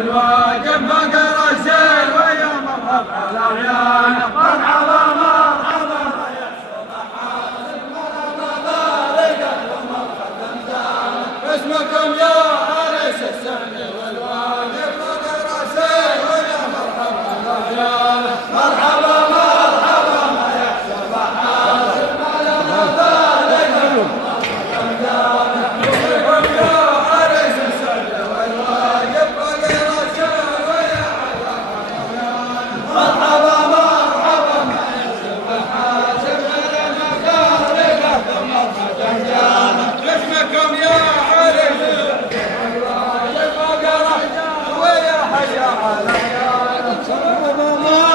والواجب فقر السيل ويا مرحبا الأعيان مرحبا مرحبا يا سمحان مرحبا رجال ومرحبا زان اسمكم يا عريس السنة والواجب فقر السيل ويا مرحبا الأعيان مرحبا مرحبا يا سمحان مرحبا رجال ومرحبا زان اسمكم يا عريس السنة والواجب فقر السيل ويا مرحبا مرحبا يا سمحان سمعنا مكارمكم مرحبا زان اسمكم يا عريس السنة والواجب فقر السيل ويا حيا